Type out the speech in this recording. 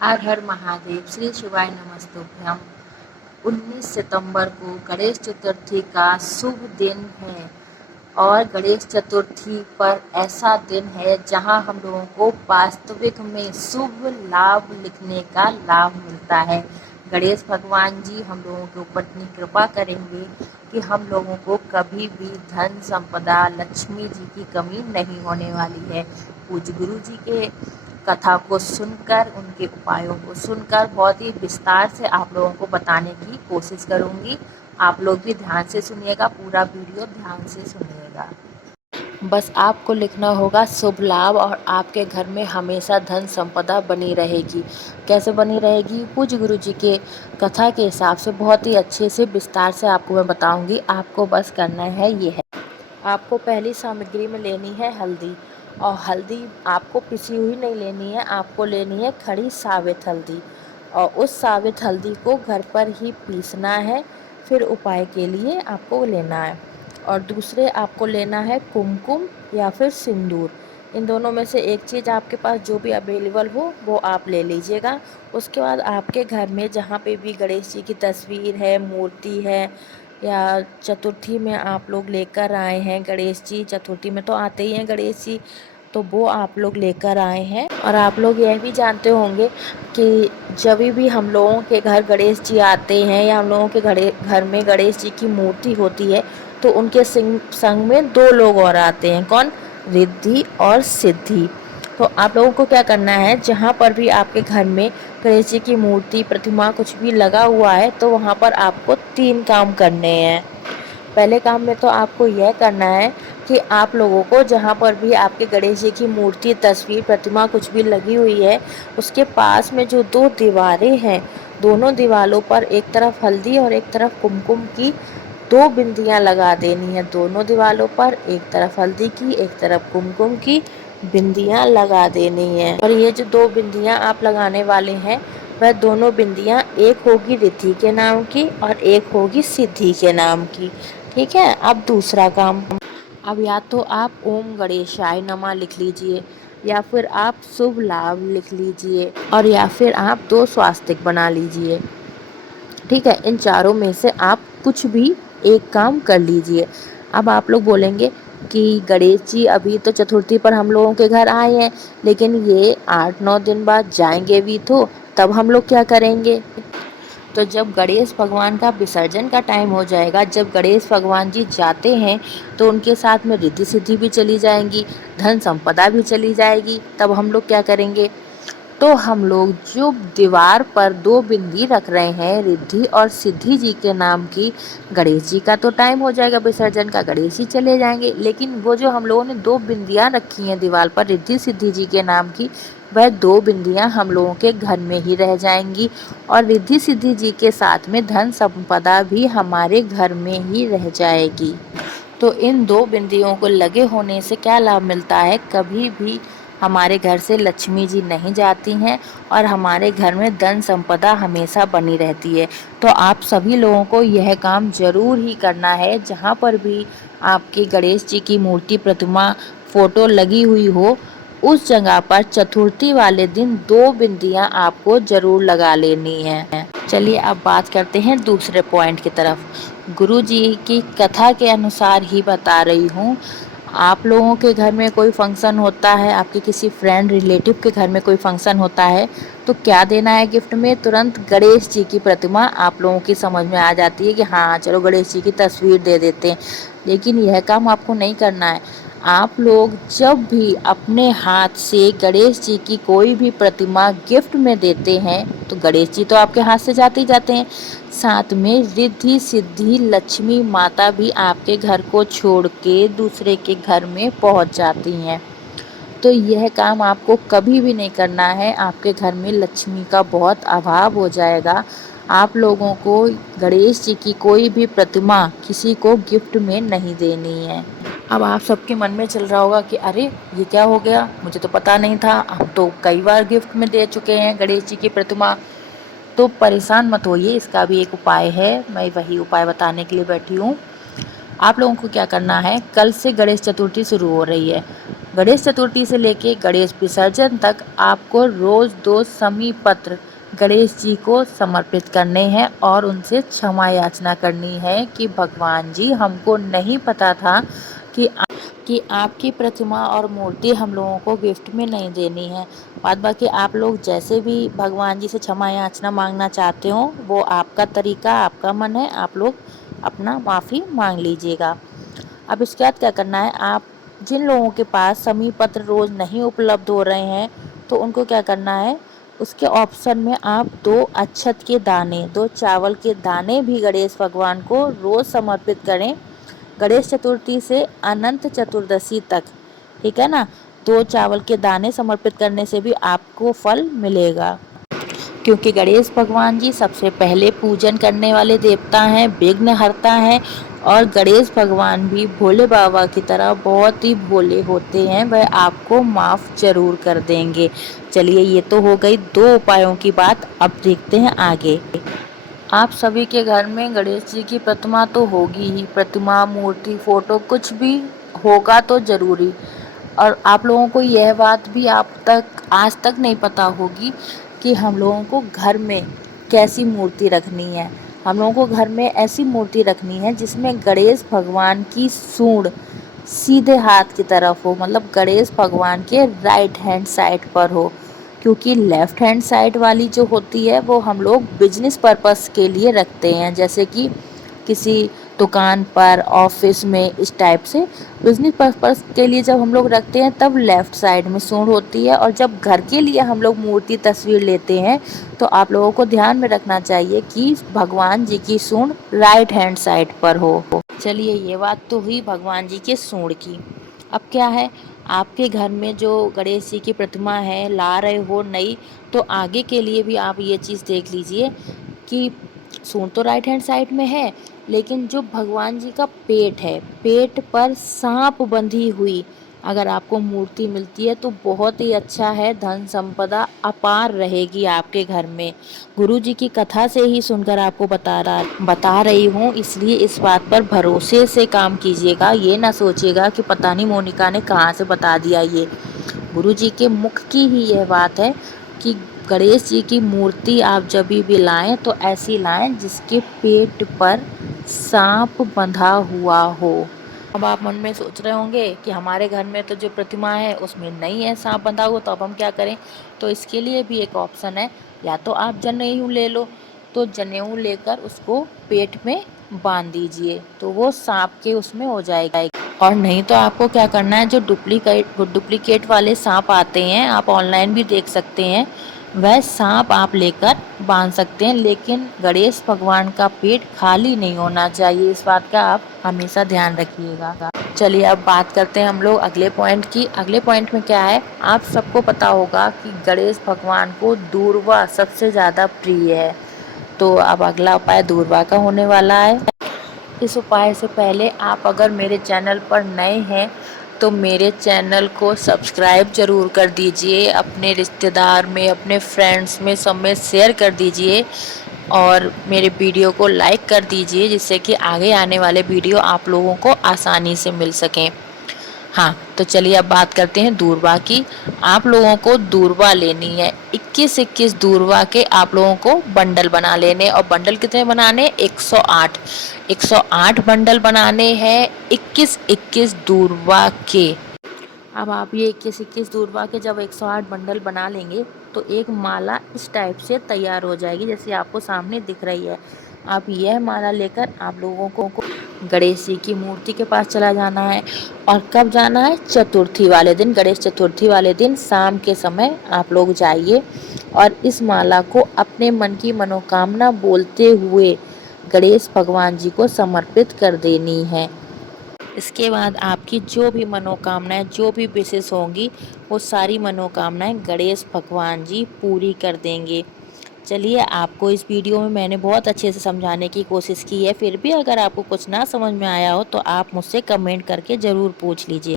हर हर महादेव। श्री शिवाय नमस्तुभ्यम। 19 सितंबर को गणेश चतुर्थी का शुभ दिन है और गणेश चतुर्थी पर ऐसा दिन है जहां हम लोगों को वास्तविक में शुभ लाभ लिखने का लाभ मिलता है। गणेश भगवान जी हम लोगों के ऊपर इतनी कृपा करेंगे कि हम लोगों को कभी भी धन संपदा लक्ष्मी जी की कमी नहीं होने वाली है। पूज्य गुरु जी के कथा को सुनकर, उनके उपायों को सुनकर बहुत ही विस्तार से आप लोगों को बताने की कोशिश करूंगी। आप लोग भी ध्यान से सुनिएगा, पूरा वीडियो ध्यान से सुनिएगा। बस आपको लिखना होगा शुभ लाभ और आपके घर में हमेशा धन संपदा बनी रहेगी। कैसे बनी रहेगी? पूज्य गुरु जी के कथा के हिसाब से बहुत ही अच्छे से विस्तार से आपको मैं बताऊंगी। आपको बस करना है ये है, आपको पहली सामग्री में लेनी है हल्दी। और हल्दी आपको पिसी हुई नहीं लेनी है, आपको लेनी है खड़ी साबित हल्दी। और उस साबित हल्दी को घर पर ही पीसना है, फिर उपाय के लिए आपको लेना है। और दूसरे आपको लेना है कुमकुम या फिर सिंदूर। इन दोनों में से एक चीज़ आपके पास जो भी अवेलेबल हो वो आप ले लीजिएगा। उसके बाद आपके घर में जहाँ पे भी गणेश जी की तस्वीर है, मूर्ति है, या चतुर्थी में आप लोग लेकर आए हैं गणेश जी, चतुर्थी में तो आते ही हैं गणेश जी, तो वो आप लोग लेकर आए हैं। और आप लोग यह भी जानते होंगे कि जब भी हम लोगों के घर गणेश जी आते हैं या हम लोगों के घर में गणेश जी की मूर्ति होती है तो उनके संग में दो लोग और आते हैं। कौन? रिद्धि और सिद्धि। तो आप लोगों को क्या करना है, जहाँ पर भी आपके घर में गणेश जी की मूर्ति, प्रतिमा कुछ भी लगा हुआ है तो वहाँ पर आपको 3 काम करने हैं। पहले काम में तो आपको यह करना है कि आप लोगों को जहाँ पर भी आपके गणेश जी की मूर्ति, तस्वीर, प्रतिमा कुछ भी लगी हुई है उसके पास में जो 2 दीवारें हैं, दोनों दीवारों पर एक तरफ हल्दी और एक तरफ कुमकुम की 2 बिंदियाँ लगा देनी है। दोनों दीवारों पर एक तरफ हल्दी की, एक तरफ कुमकुम की बिंदियाँ लगा देनी है। और ये जो 2 बिंदियाँ आप लगाने वाले हैं वह दोनों बिंदियाँ, एक होगी रिद्धि के नाम की और एक होगी सिद्धि के नाम की। ठीक है। अब दूसरा काम, अब या तो आप ओम गणेशाय नमः लिख लीजिए, या फिर आप शुभ लाभ लिख लीजिए, और या फिर आप 2 स्वास्तिक बना लीजिए। ठीक है। इन चारों में से आप कुछ भी एक काम कर लीजिए। अब आप लोग बोलेंगे कि गणेश जी अभी तो चतुर्थी पर हम लोगों के घर आए हैं, लेकिन ये 8-9 दिन बाद जाएंगे भी तो तब हम लोग क्या करेंगे? तो जब गणेश भगवान का विसर्जन का टाइम हो जाएगा, जब गणेश भगवान जी जाते हैं तो उनके साथ में रिद्धि सिद्धि भी चली जाएंगी, धन संपदा भी चली जाएगी। तब हम लोग क्या करेंगे? तो हम लोग जो दीवार पर 2 बिंदी रख रहे हैं रिद्धि और सिद्धि जी के नाम की, गणेश जी का तो टाइम हो जाएगा विसर्जन का, गणेश जी चले जाएंगे, लेकिन वो जो हम लोगों ने 2 बिंदियां रखी हैं दीवार पर रिद्धि सिद्धि जी के नाम की, वह 2 बिंदियां हम लोगों के घर में ही रह जाएंगी। और रिद्धि सिद्धि जी के साथ में धन संपदा भी हमारे घर में ही रह जाएगी। तो इन 2 बिंदियों को लगे होने से क्या लाभ मिलता है? कभी भी हमारे घर से लक्ष्मी जी नहीं जाती हैं और हमारे घर में धन संपदा हमेशा बनी रहती है। तो आप सभी लोगों को यह काम जरूर ही करना है। जहाँ पर भी आपके गणेश जी की मूर्ति, प्रतिमा, फोटो लगी हुई हो, उस जगह पर चतुर्थी वाले दिन 2 बिंदियां आपको जरूर लगा लेनी है। चलिए अब बात करते हैं दूसरे पॉइंट की तरफ। गुरु जी की कथा के अनुसार ही बता रही हूँ। आप लोगों के घर में कोई फंक्शन होता है, आपके किसी फ्रेंड रिलेटिव के घर में कोई फंक्शन होता है, तो क्या देना है गिफ्ट में? तुरंत गणेश जी की प्रतिमा आप लोगों की समझ में आ जाती है कि हाँ चलो गणेश जी की तस्वीर दे देते हैं। लेकिन यह काम आपको नहीं करना है। आप लोग जब भी अपने हाथ से गणेश जी की कोई भी प्रतिमा गिफ्ट में देते हैं तो गणेश जी तो आपके हाथ से जाते ही जाते हैं, साथ में रिद्धि सिद्धि लक्ष्मी माता भी आपके घर को छोड़ के दूसरे के घर में पहुंच जाती हैं। तो यह काम आपको कभी भी नहीं करना है, आपके घर में लक्ष्मी का बहुत अभाव हो जाएगा। आप लोगों को गणेश जी की कोई भी प्रतिमा किसी को गिफ्ट में नहीं देनी है। अब आप सबके मन में चल रहा होगा कि अरे ये क्या हो गया, मुझे तो पता नहीं था, हम तो कई बार गिफ्ट में दे चुके हैं गणेश जी की प्रतिमा। तो परेशान मत होइए, इसका भी एक उपाय है, मैं वही उपाय बताने के लिए बैठी हूँ। आप लोगों को क्या करना है, कल से गणेश चतुर्थी शुरू हो रही है। गणेश चतुर्थी से लेके गणेश विसर्जन तक आपको रोज 2 समी पत्र गणेश जी को समर्पित करने हैं और उनसे क्षमा याचना करनी है कि भगवान जी, हमको नहीं पता था कि आपकी प्रतिमा और मूर्ति हम लोगों को गिफ्ट में नहीं देनी है। बाद बाकी आप लोग जैसे भी भगवान जी से क्षमा याचना मांगना चाहते हो, वो आपका तरीका, आपका मन है, आप लोग अपना माफ़ी मांग लीजिएगा। अब इसके बाद क्या करना है, आप जिन लोगों के पास समी पत्र रोज़ नहीं उपलब्ध हो रहे हैं, तो उनको क्या करना है, उसके ऑप्शन में आप 2 अक्षत के दाने, 2 चावल के दाने भी गणेश भगवान को रोज़ समर्पित करें, गणेश चतुर्थी से अनंत चतुर्दशी तक। ठीक है ना, 2 चावल के दाने समर्पित करने से भी आपको फल मिलेगा, क्योंकि गणेश भगवान जी सबसे पहले पूजन करने वाले देवता हैं, विघ्नहर्ता हैं। और गणेश भगवान भी भोले बाबा की तरह बहुत ही भोले होते हैं, वह आपको माफ़ जरूर कर देंगे। चलिए, ये तो हो गई 2 उपायों की बात, अब देखते हैं आगे। आप सभी के घर में गणेश जी की प्रतिमा तो होगी ही, प्रतिमा, मूर्ति, फोटो कुछ भी होगा तो ज़रूरी। और आप लोगों को यह बात भी आज तक नहीं पता होगी कि हम लोगों को घर में कैसी मूर्ति रखनी है। हम लोगों को घर में ऐसी मूर्ति रखनी है जिसमें गणेश भगवान की सूंड सीधे हाथ की तरफ हो, मतलब गणेश भगवान के राइट हैंड साइड पर हो, क्योंकि लेफ्ट हैंड साइड वाली जो होती है वो हम लोग बिजनेस पर्पस के लिए रखते हैं, जैसे कि किसी दुकान पर, ऑफिस में, इस टाइप से बिजनेस पर्पस के लिए जब हम लोग रखते हैं तब लेफ्ट साइड में सूंड होती है। और जब घर के लिए हम लोग मूर्ति तस्वीर लेते हैं तो आप लोगों को ध्यान में रखना चाहिए कि भगवान जी की सूंड राइट हैंड साइड पर हो। चलिए, ये बात तो हुई भगवान जी के सूंड की। अब क्या है, आपके घर में जो गणेश जी की प्रतिमा है ला रहे हो नई, तो आगे के लिए भी आप ये चीज़ देख लीजिए कि सूंड तो राइट हैंड साइड में है, लेकिन जो भगवान जी का पेट है, पेट पर सांप बंधी हुई अगर आपको मूर्ति मिलती है तो बहुत ही अच्छा है, धन संपदा अपार रहेगी आपके घर में। गुरु जी की कथा से ही सुनकर आपको बता रही हूँ, इसलिए इस बात पर भरोसे से काम कीजिएगा। ये ना सोचिएगा कि पता नहीं मोनिका ने कहाँ से बता दिया। ये गुरु जी के मुख की ही यह बात है कि गणेश जी की मूर्ति आप जब भी लाएं तो ऐसी लाएं जिसके पेट पर सांप बंधा हुआ हो। अब आप मन में सोच रहे होंगे कि हमारे घर में तो जो प्रतिमा है उसमें नहीं है सांप बंधा हुआ, तो अब हम क्या करें। तो इसके लिए भी एक ऑप्शन है, या तो आप जनेऊ ले लो, तो जनेऊ लेकर उसको पेट में बांध दीजिए तो वो सांप के उसमें हो जाएगा। और नहीं तो आपको क्या करना है, जो डुप्लीकेट वाले सांप आते हैं, आप ऑनलाइन भी देख सकते हैं, वह सांप आप लेकर बांध सकते हैं, लेकिन गणेश भगवान का पेट खाली नहीं होना चाहिए। इस बात का आप हमेशा ध्यान रखिएगा। चलिए, अब बात करते हैं हम लोग अगले पॉइंट की। अगले पॉइंट में क्या है, आप सबको पता होगा कि गणेश भगवान को दूर्वा सबसे ज़्यादा प्रिय है। तो अब अगला उपाय दूर्वा का होने वाला है। इस उपाय से पहले आप अगर मेरे चैनल पर नए हैं तो मेरे चैनल को सब्सक्राइब ज़रूर कर दीजिए, अपने रिश्तेदार में, अपने फ्रेंड्स में, सब में शेयर कर दीजिए और मेरे वीडियो को लाइक कर दीजिए, जिससे कि आगे आने वाले वीडियो आप लोगों को आसानी से मिल सकें। हाँ, तो चलिए अब बात करते हैं दूर्वा की। आप लोगों को दूर्वा लेनी है, 21-21 दूर्वा के आप लोगों को बंडल बना लेने। और बंडल कितने बनाने, 108 बंडल बनाने हैं 21-21 दूर्वा के। अब आप ये 21-21 दूर्वा के जब 108 बंडल बना लेंगे तो एक माला इस टाइप से तैयार हो जाएगी, जैसे आपको सामने दिख रही है। आप यह माला लेकर आप लोगों को गणेश जी की मूर्ति के पास चला जाना है। और कब जाना है, चतुर्थी वाले दिन, गणेश चतुर्थी वाले दिन शाम के समय आप लोग जाइए और इस माला को अपने मन की मनोकामना बोलते हुए गणेश भगवान जी को समर्पित कर देनी है। इसके बाद आपकी जो भी मनोकामनाएं, जो भी विशेष होंगी, वो सारी मनोकामनाएं गणेश भगवान जी पूरी कर देंगे। चलिए, आपको इस वीडियो में मैंने बहुत अच्छे से समझाने की कोशिश की है, फिर भी अगर आपको कुछ ना समझ में आया हो तो आप मुझसे कमेंट करके ज़रूर पूछ लीजिए।